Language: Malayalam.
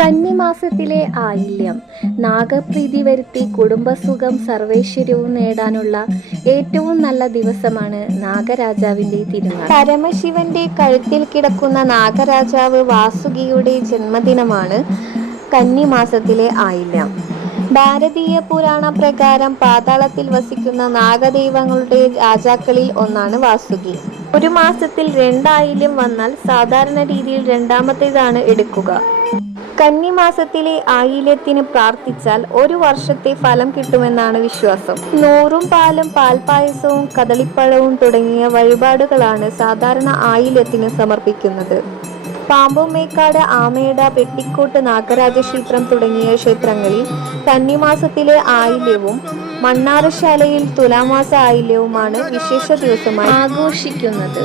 കന്നിമാസത്തിലെ ആയില്യം നാഗപ്രീതി വരുത്തി കുടുംബസുഖം സർവൈശ്വര്യവും നേടാനുള്ള ഏറ്റവും നല്ല ദിവസമാണ് നാഗരാജാവിന്റെ തിരുനാൾ. പരമശിവന്റെ കഴുത്തിൽ കിടക്കുന്ന നാഗരാജാവ് വാസുകിയുടെ ജന്മദിനമാണ് കന്നിമാസത്തിലെ ആയില്യം. ഭാരതീയ പുരാണ പ്രകാരം പാതാളത്തിൽ വസിക്കുന്ന നാഗദൈവങ്ങളുടെ രാജാക്കളിൽ ഒന്നാണ് വാസുകി. ഒരു മാസത്തിൽ 2 ആയില്യം വന്നാൽ സാധാരണ രീതിയിൽ രണ്ടാമത്തേതാണ് എടുക്കുക. കന്നിമാസത്തിലെ ആയില്യത്തിന് പ്രാർത്ഥിച്ചാൽ 1 വർഷത്തെ ഫലം കിട്ടുമെന്നാണ് വിശ്വാസം. 100 പാലും പാൽപായസവും കദളിപ്പഴവും തുടങ്ങിയ വഴിപാടുകളാണ് സാധാരണ ആയില്യത്തിന് സമർപ്പിക്കുന്നത്. പാമ്പുമേക്കാട്, ആമേട, പെട്ടിക്കോട്ട് നാഗരാജക്ഷേത്രം തുടങ്ങിയ ക്ഷേത്രങ്ങളിൽ കന്നിമാസത്തിലെ ആയില്യവും മണ്ണാറശാലയിൽ തുലാമാസ ആയില്യവുമാണ് വിശേഷ ദിവസമായി ആഘോഷിക്കുന്നത്.